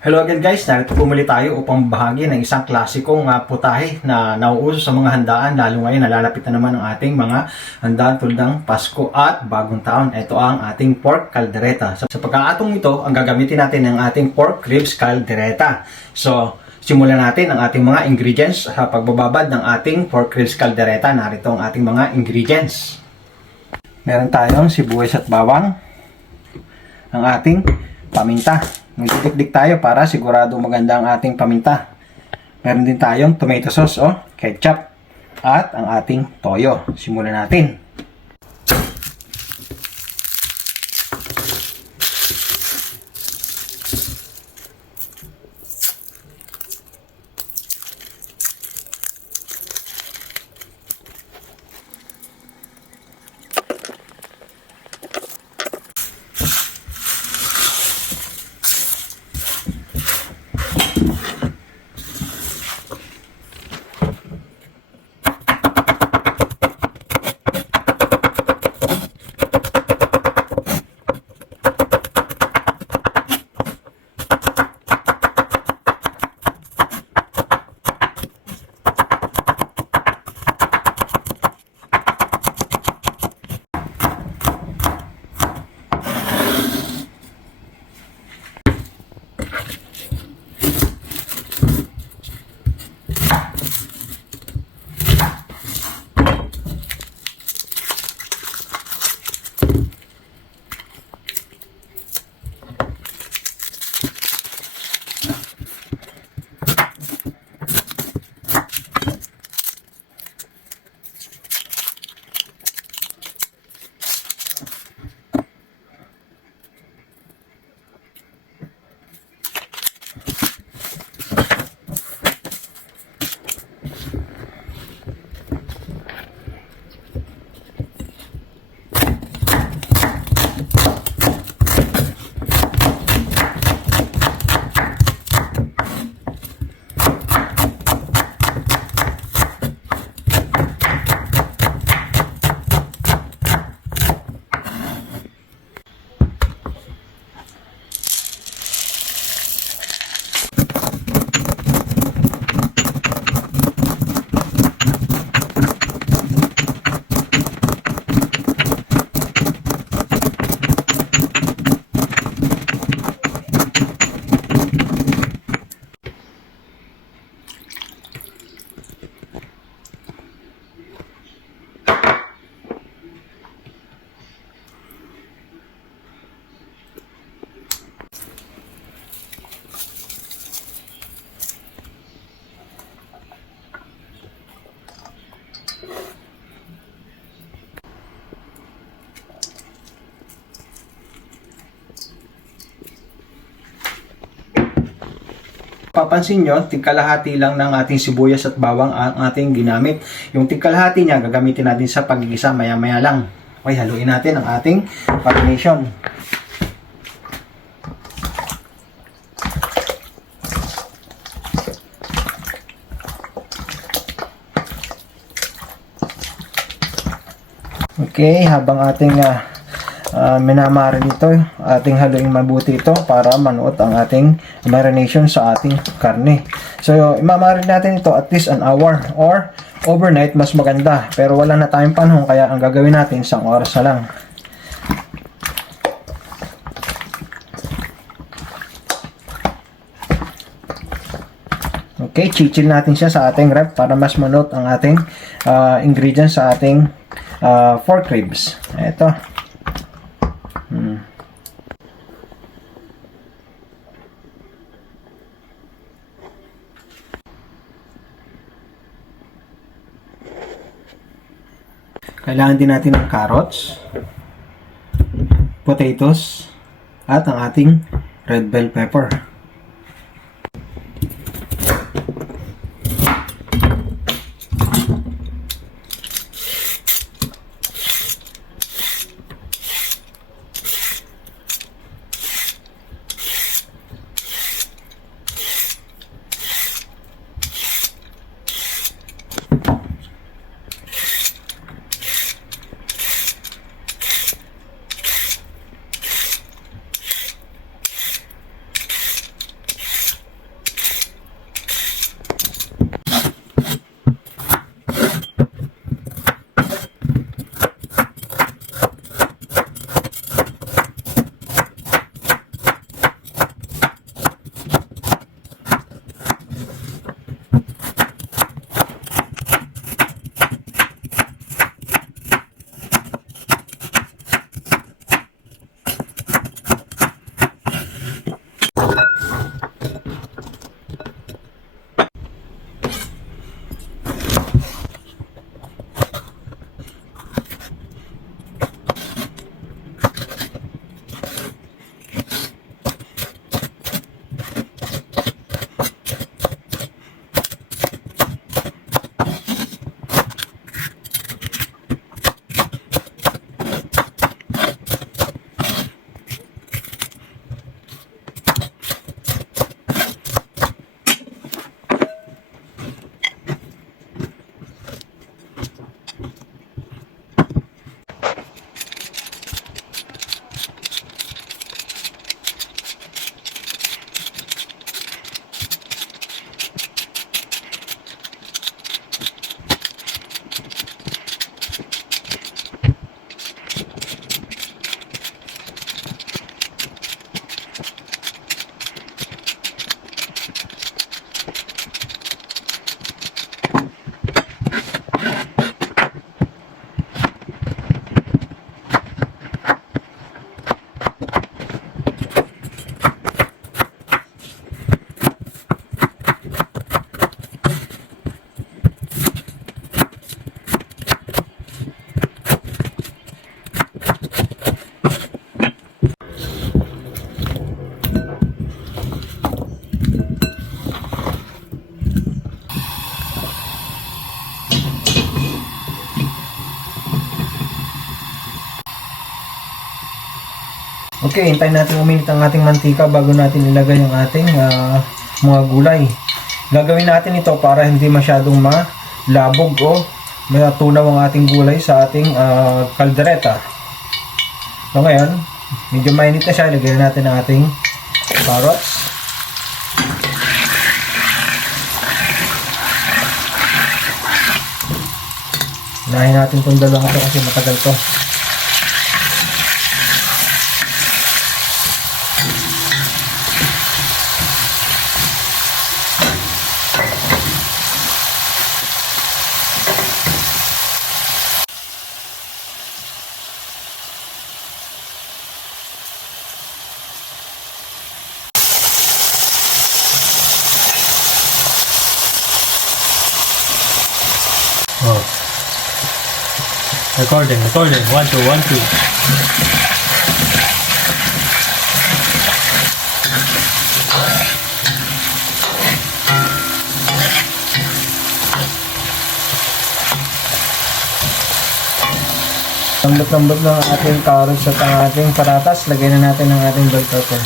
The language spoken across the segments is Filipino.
Hello again guys, narito po muli tayo upang bahagi ng isang klasikong putahe na nauuso sa mga handaan, lalo ngayon nalalapit na naman ang ating mga handaan tulad ng Pasko at Bagong Taon. Ito ang ating pork caldereta. Sa pagkakataong ito, ang gagamitin natin ng ating pork ribs caldereta. So, simulan natin ang ating mga ingredients sa pagbababad ng ating pork ribs caldereta. Narito ang ating mga ingredients. Meron tayong sibuyas at bawang, ang ating paminta. Magdidikdik tayo para sigurado maganda ang ating paminta. Meron din tayong tomato sauce o ketchup at ang ating toyo. Simulan natin. Papansin nyo, tigkalahati lang ng ating sibuyas at bawang ang ating ginamit. Yung tigkalahati niya, gagamitin natin sa paggigisa maya-maya lang. Okay, haluin natin ang ating marination. Okay, habang ating minamarin ito, ating haluin mabuti ito para manuot ang ating marination sa ating karne. So, imamarin natin ito at least an hour or overnight, mas maganda. Pero wala na tayong panahon, kaya ang gagawin natin 1 oras na lang. Okay, chichil natin siya sa ating ref para mas manuot ang ating ingredients sa ating pork ribs. Ito. Kailangan din natin ng carrots, potatoes, at ang ating red bell pepper. Okay, hintayin natin uminit ang ating mantika bago natin ilagay ang ating mga gulay. Gagawin natin ito para hindi masyadong malabog o matunaw ang ating gulay sa ating kaldereta. So ngayon, medyo mainit na siya. Lagyan natin ang ating carrots. Unahin natin itong dalawang ito kasi matagal to. Oh. Recording. 1, 2, 1, 2. Lambot-lambot ng ating carrots at ang ating patatas. Lagyan na natin ang ating bell pepper.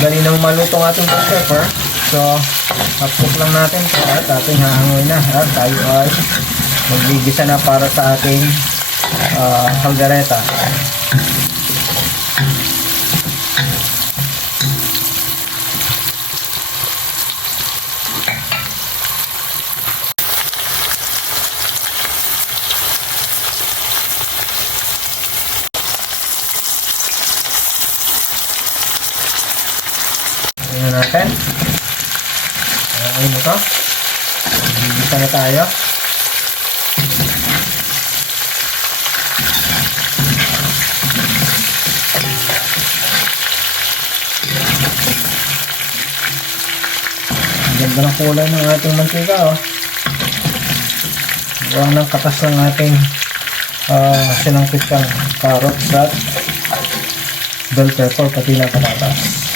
Dali nang maluto ang ating bell pepper. So, tapos lang natin ito at ating hahangoy na. At tayo ay magbigisa na para sa ating kaldereta. Tingnan natin. Ayun ito. Bibisa na tayo. Ang ganda ng kulay ng ating mantika, oh. Buwang ng katas ng ating sinangkit kang carrots at bell pepper pati na patatas.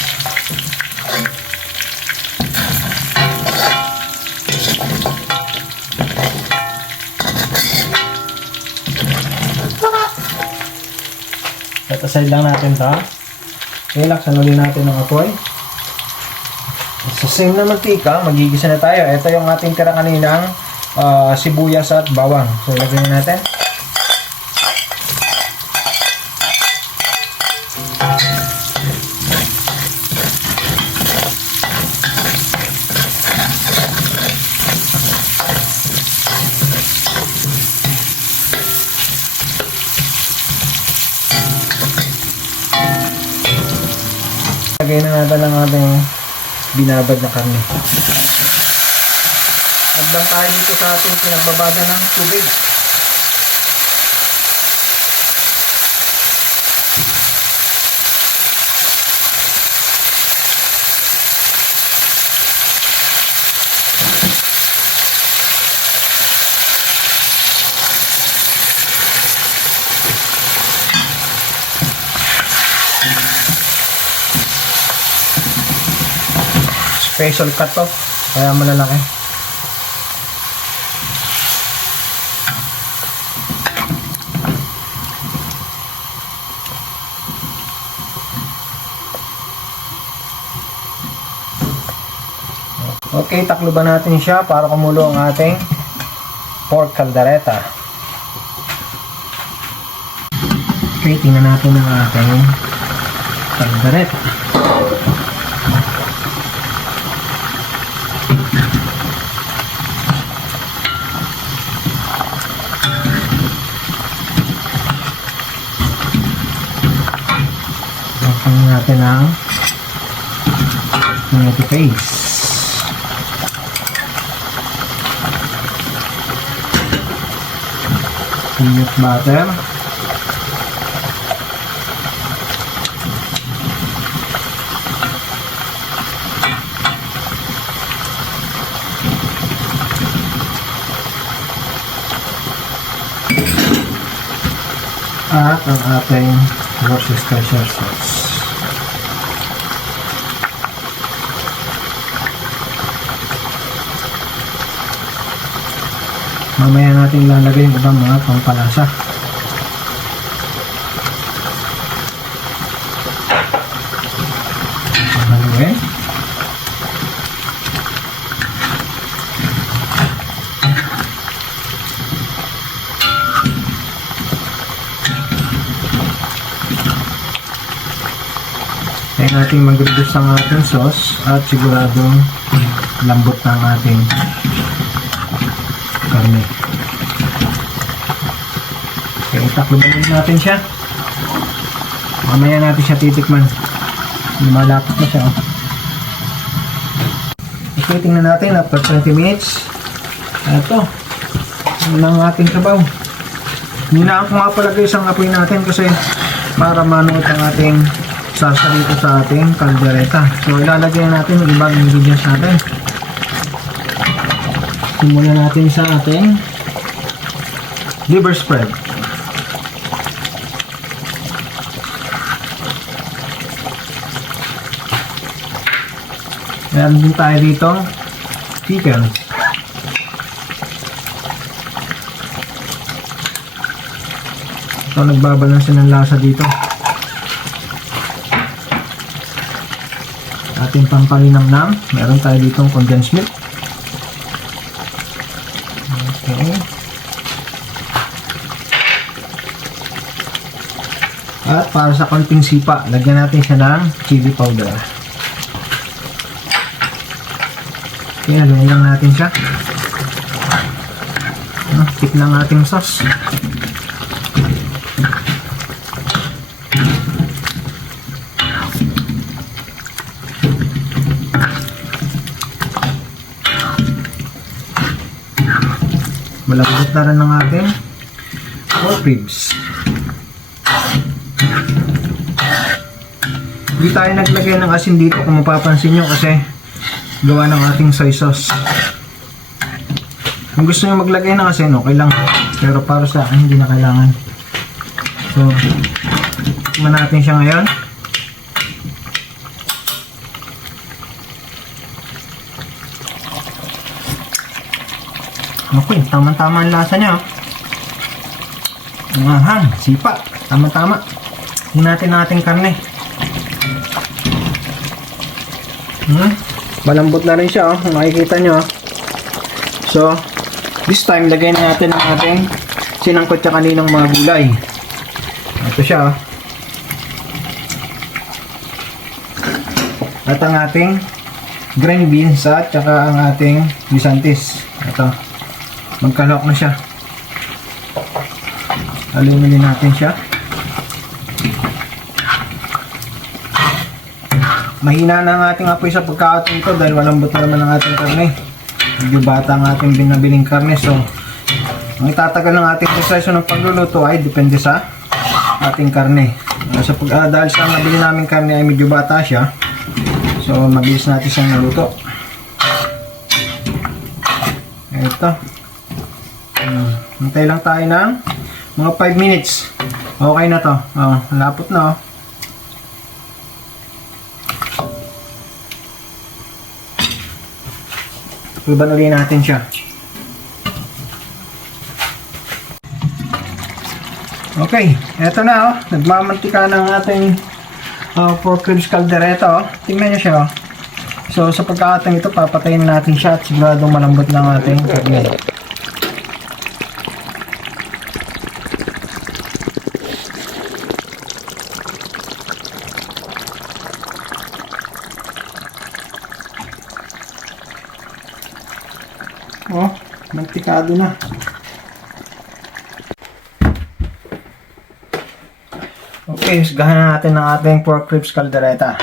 At aside lang natin ito. Ilaksan ulit natin ng apoy. Sa same na mantika, magigisa na tayo. Ito yung ating tira kaninang sibuyas at bawang. So, ilagay na natin. Lagay na natin ang ating binabad na karne. Agdan tayo dito sa ating pinagbabada ng tubig. Special cut to, kaya malalaki. Okay, takluban natin siya para kumulo ang ating pork caldereta. Okay, tingnan natin ang ating caldereta. Tingnan natin ang tomato paste. Peanut butter. At ang ating Worcestershire sauce. Mamaya natin lalagay yung ibang mga pampalasa. Kaya natin mag-reduce ang ating sauce at siguradong lambot ng ating karne. Kaya itakluban natin siya. Mamaya natin siya titikman. Lumalapot na siya. Okay, tingnan natin after 20 minutes. Ito. Yun ang ating sabaw. Hindi na ako mapalagay isang apoy natin kasi para manuot ang ating salsa dito sa ating kaldereta. So ilalagay natin yung ibang ingredients natin. Simulan natin sa ating liver spread. Meron din tayo dito chicken. Ito nagbabalanse ng lasa dito. Ating pampalinamnam, meron tayo ditong condensed milk. Okay. At para sa konting sipa, lagyan natin siya ng chili powder. Okay, haluin lang natin siya. Tik ng ating sauce. Malambot na rin ng ating pork ribs. Hindi tayo naglagay ng asin dito kung mapapansin nyo kasi gawa ng ating soy sauce. Kung gusto nyo maglagay ng asin, okay lang. Pero para sa akin, hindi na kailangan. So, tingnan natin siya ngayon. Okay, tama-tama ang lasa niya. Ahang, sipa. Tama-tama. Tingnan natin ang ating karne. Malambot na rin siya, kung makikita nyo. So, this time, lagay na natin ang ating sinangkot siya kaninang mga gulay. Ito siya. At ang ating green beans at saka ang ating guisantes. Ito. Magkalawak na siya. Haluin natin siya. Mahina na ang ating apoy sa pagkakataon ito dahil malambot na naman ang ating karne. Medyo bata ang ating binabiling karne. So, ang itatagal ng ating proseso ng pagluluto ay depende sa ating karne. Dahil sa nabili namin karne ay medyo bata siya. So, mabilis natin siyang naluto. Ito. Hintay lang tayo ng mga 5 minutes. Okay na to. Lapot na. Ibanuloy natin siya. Okay, eto na. Nagmamantika ng ating pork ribs caldereta. Tingnan nyo siya. So sa pagkakataon ito, papatayin natin siya at siguradong malambot ng ating karne. Oh, mantikado na. Okay, isgahan na natin ang ating pork ribs caldereta.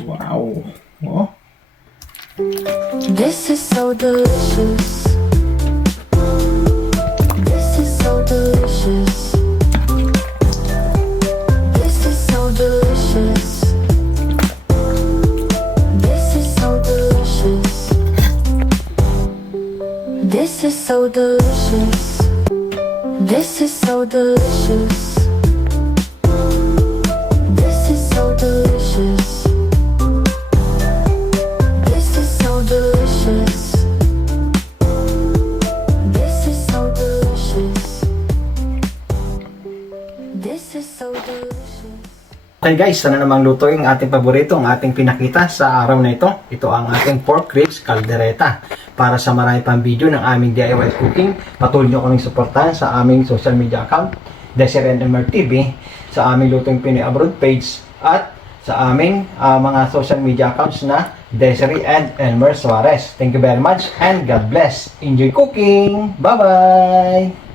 Wow. Oh. This is so delicious. This is so delicious. This is so delicious. This is so delicious. This is so delicious. This is so delicious. This is so delicious. This is so delicious. This is so delicious. Okay guys, sana namang lutuin ang ating paborito, ang ating pinakita sa araw na ito. Ito ang ating pork ribs caldereta. Para sa marami pang video ng aming DIY cooking, patuloy nyo kaming suportahan sa aming social media account. Desiree and Elmer TV, sa aming Lutong Pinoy Abroad page, at sa aming mga social media accounts na Desiree and Elmer Suarez. Thank you very much and God bless. Enjoy cooking! Bye-bye!